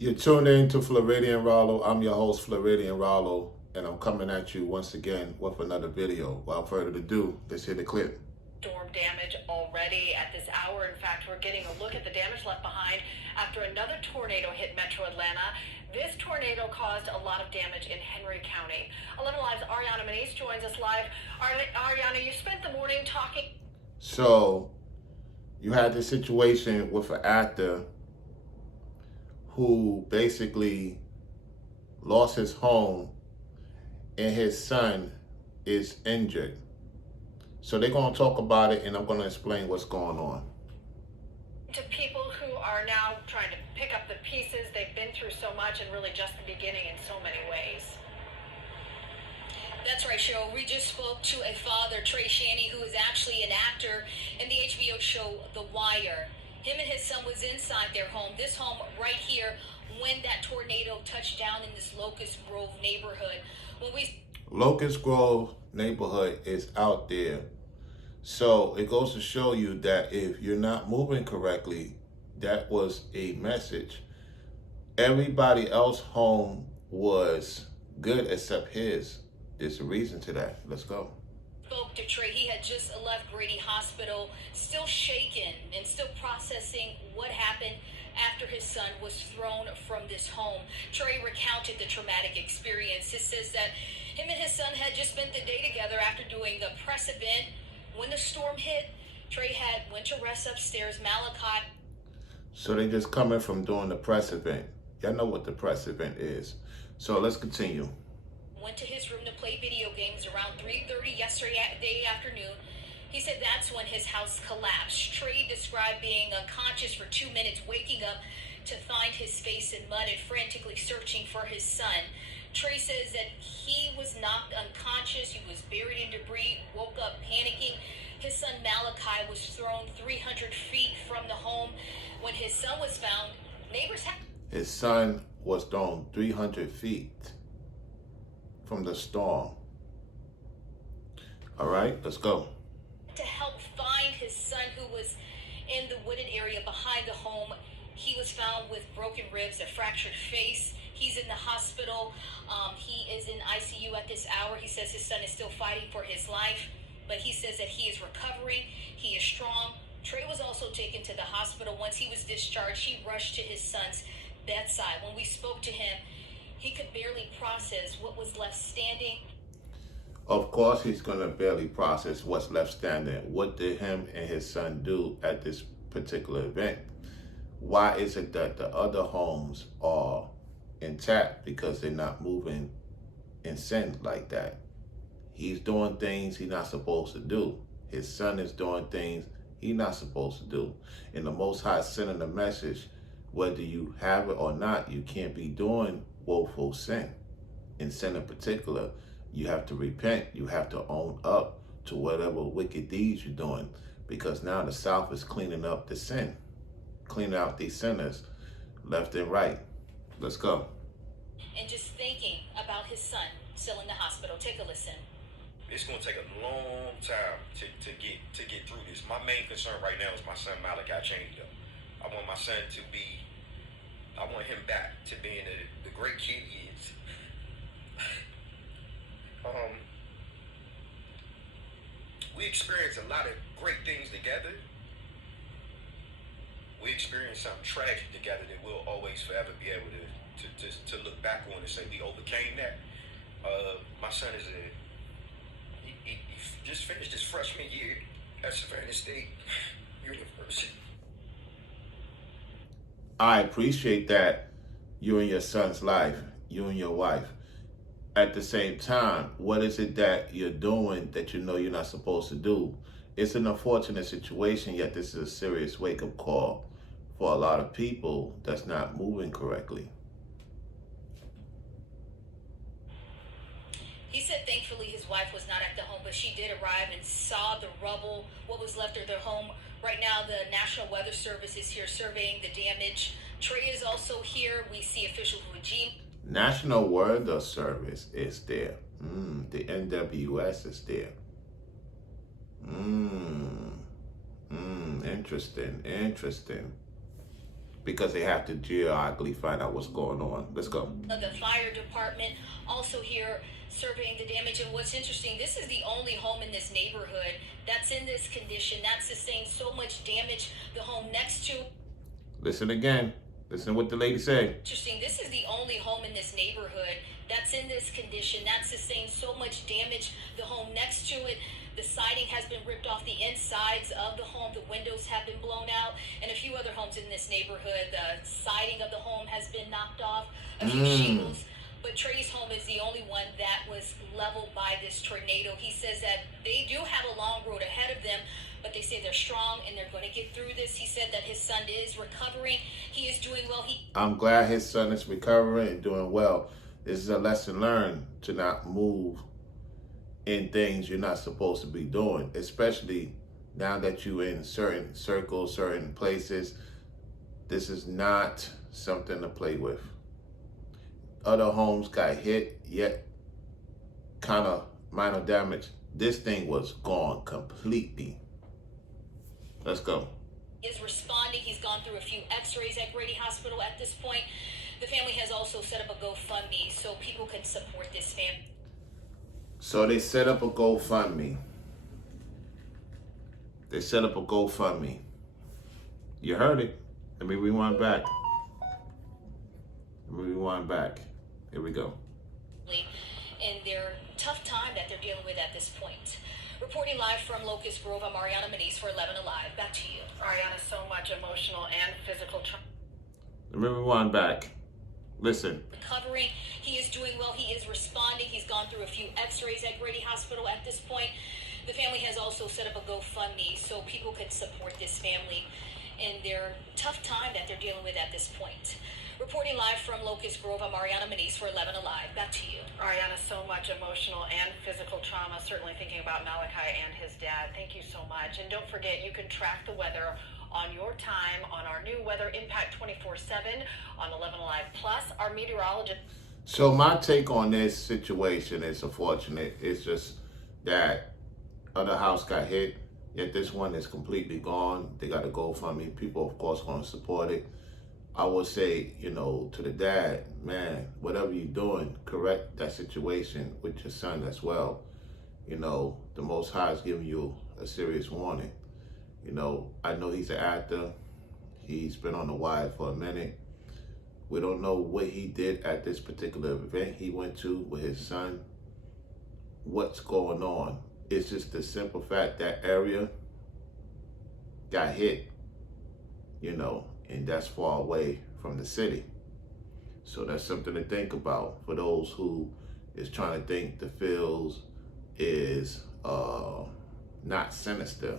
You're tuned in to Floridian Rollo. I'm your host, Floridian Rollo, and I'm coming at you once again with another video. Without further ado, let's hear the clip. Storm damage already at this hour. In fact, we're getting a look at the damage left behind after another tornado hit Metro Atlanta. This tornado caused a lot of damage in Henry County. 11 Live's Ariana Maniz joins us live. Ariana, you spent the morning talking. So, you had this situation with an actor who basically lost his home and his son is injured. So they're going to talk about it and I'm going to explain what's going on. To people who are now trying to pick up the pieces, they've been through so much and really just the beginning in so many ways. That's right, Cheryl. We just spoke to a father, Trey Shanny, who is actually an actor in the HBO show The Wire. Him and his son was inside their home, this home right here, when that tornado touched down in this Locust Grove neighborhood. Locust Grove neighborhood is out there. So it goes to show you that if you're not moving correctly, that was a message. Everybody else's home was good except his. There's a reason to that. Let's go. Spoke to Trey. He had just left Grady Hospital, still shaken and still processing what happened after his son was thrown from this home. Trey recounted the traumatic experience. He says that him and his son had just spent the day together after doing the press event. When the storm hit, Trey went to rest upstairs. Malachi. So they just coming from doing the press event. Y'all know what the press event is. So let's continue. Went to his room to play video games around 3:30 yesterday afternoon. He said that's when his house collapsed. Trey described being unconscious for 2 minutes, waking up to find his face in mud and frantically searching for his son. Trey says that he was knocked unconscious. He was buried in debris, woke up panicking. His son Malachi was thrown 300 feet from the home. When his son was found, neighbors had... His son was thrown 300 feet from the storm. All right, let's go. To help find his son, who was in the wooded area behind the home. He was found with broken ribs, a fractured face. He's in the hospital. He is in ICU at this hour. He says his son is still fighting for his life, but he says that he is recovering. He is strong. Trey was also taken to the hospital. Once he was discharged, he rushed to his son's bedside. When we spoke to him, he could barely process what was left standing. Of course, he's going to barely process what's left standing. What did him and his son do at this particular event? Why is it that the other homes are intact? Because they're not moving in sin like that. He's doing things he's not supposed to do. His son is doing things he's not supposed to do. And the Most High is sending a message, whether you have it or not, you can't be doing woeful sin. In sin in particular, you have to repent. You have to own up to whatever wicked deeds you're doing, because now the South is cleaning up the sin, cleaning out these sinners left and right. Let's go. And just thinking about his son still in the hospital. Take a listen. It's going to take a long time to get through this. My main concern right now is my son Malachi changed up. I want my son to be, I want him back to being the great kid he is. We experienced a lot of great things together. We experienced something tragic together that we'll always forever be able to look back on and say we overcame that. My son is he just finished his freshman year at Savannah State University. I appreciate that, you and your son's life, you and your wife. At the same time, what is it that you're doing that you know you're not supposed to do? It's an unfortunate situation, yet this is a serious wake-up call for a lot of people that's not moving correctly. He said thankfully his wife was not at the home, but she did arrive and saw the rubble, what was left of their home. Right now, the National Weather Service is here surveying the damage. Trey is also here. We see official regime. National Weather Service is there. The NWS is there. Interesting. because they have to geologically find out what's going on. Let's go. The fire department also here surveying the damage. And what's interesting, this is the only home in this neighborhood that's in this condition, that sustained so much damage. The home next to. Listen again. Listen what the lady said. Interesting, this is the only home in this neighborhood that's in this condition, that sustained so much damage. The home next to it, the siding has been ripped off the insides of the home. The windows have been blown out. And a few other homes in this neighborhood, the siding of the home has been knocked off. A few shingles. But Trey's home is the only one that was leveled by this tornado. He says that they do have a long road ahead of them, but they say they're strong and they're going to get through this. He said that his son is recovering. He is doing well. I'm glad his son is recovering and doing well. This is a lesson learned to not move in things you're not supposed to be doing, especially now that you're in certain circles, certain places. This is not something to play with. Other homes got hit, yet kind of minor damage. This thing was gone completely. Let's go. Is responding. He's gone through a few x-rays at Grady Hospital at this point. The family has also set up a GoFundMe so people can support this family. So they set up a GoFundMe. They set up a GoFundMe. You heard it. Let me rewind back. Here we go. And their tough time that they're dealing with at this point. Reporting live from Locust Grove, I'm Ariana Maniz for 11 Alive. Back to you. Ariana, so much emotional and physical trauma. Let me rewind back. Listen. Recovering. He is doing well. He is responding. He's gone through a few x-rays at Grady Hospital at this point. The family has also set up a GoFundMe so people can support this family in their tough time that they're dealing with at this point. Reporting live from Locust Grove, I'm Ariana Maniz for 11 Alive. Back to you. Ariana, so much emotional and physical trauma, certainly thinking about Malachi and his dad. Thank you so much. And don't forget, you can track the weather on your time on our new Weather Impact 24/7 on 11 Alive Plus. Our meteorologist. So my take on this situation is unfortunate. It's just that other house got hit, yet this one is completely gone. They got to GoFundMe. People, of course, going to support it. I would say, to the dad, man, whatever you're doing, correct that situation with your son as well. The Most High is giving you a serious warning. I know he's an actor. He's been on the wire for a minute. We don't know what he did at this particular event he went to with his son. What's going on? It's just the simple fact that area got hit, and that's far away from the city. So that's something to think about for those who is trying to think the Fields is not sinister.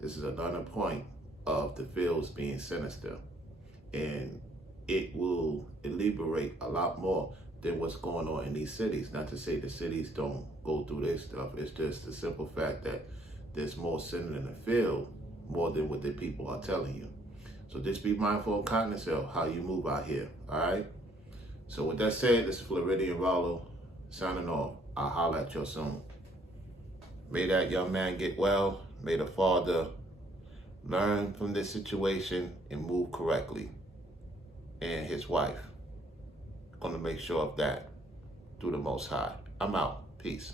This is another point of the Fields being sinister. And it will liberate a lot more than what's going on in these cities. Not to say the cities don't go through this stuff. It's just the simple fact that there's more sin in the field, more than what the people are telling you. So just be mindful and conscious of how you move out here, all right? So with that said, this is Floridian Rollo signing off. I'll holler at you soon. May that young man get well. May the father learn from this situation and move correctly. And his wife, gonna make sure of that through the Most High. I'm out. Peace.